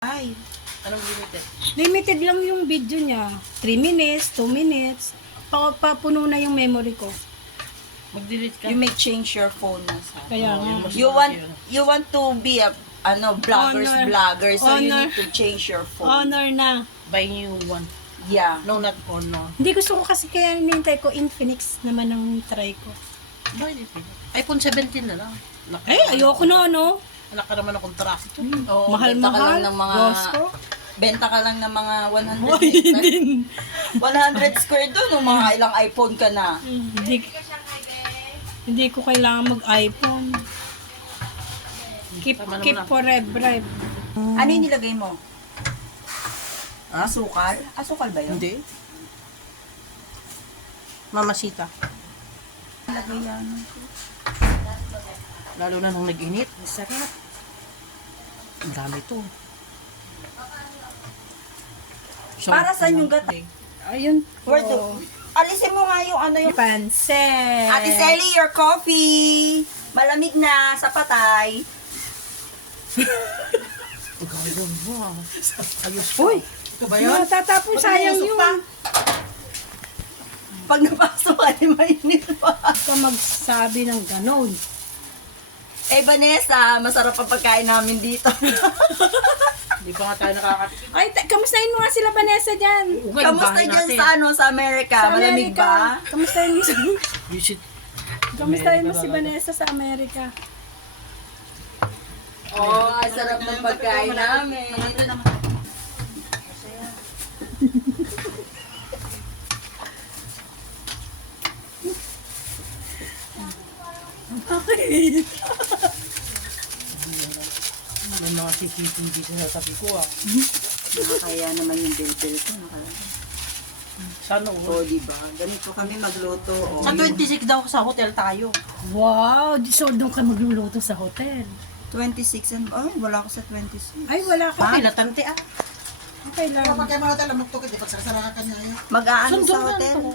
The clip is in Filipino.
Ay, Anong limited? Limited lang yung video niya. 3 minutes, 2 minutes. Papuno na yung memory ko. Mag-delete ka. you may change your phone na sa. Kaya nga. You want to be a vlogger, so you Honor. need to change your phone. Honor na. Buy new one. Yeah. No, not honor. Hindi gusto ko kasi kaya hinihintay ko Infinix naman ang try ko. Buy it. iPhone 17 na lang. Ayoko na ano. Anak ka naman ng kontrakto. Oo, benta ka Mahal-mahal. lang ng mga Boss ko. benta ka lang ng mga 100 Oy, din. 100 square doon, mga ilang iPhone ka na. Hindi ko kailangan mag-iPhone. Keep Tama naman keep na. forever. Ano yung nilagay mo? Asukal? Asukal ba yun? Hindi. Mamasita. Nilagay yan. Lalo na nung nag-init. Sarap. Ang dami to. So, Para saan yung gata? Ayun po. Where do? Alisin mo nga yung ano yung... Pansit. Ate Selly, your coffee! Malamig na sa patay. Ang ganda mo. Ayos pa. Uy! Ito ba Tatapon, sayang yun. Pag napasok ka, mainit pa. Huwag ka magsabi ng ganon. Eh, Vanessa, masarap ang pagkain namin dito. Hindi pa nga tayo nakakatikim. Ay, kamustahin mo nga sila Vanessa dyan. Okay, Kamusta dyan sa Amerika? Malamig ba? Kamustahin mo, Visit. kamustahin mo si Vanessa sa Amerika. Oh, ang sarap ng pagkain namin. Ito naman. May mga CCTV sa tabi ko ah. Nakakaya naman yung bill-bill ko. Nakalagay. Sana Oh, diba? Ganito kami magluto. Oh. Sa 26 daw sa hotel tayo. Wow, so doon ka magluluto sa hotel. 26 and... Oh, wala ako sa 26. Ay, wala ka. Okay, natante ah. Okay lang. Mag-aano Sundo sa na hotel? to.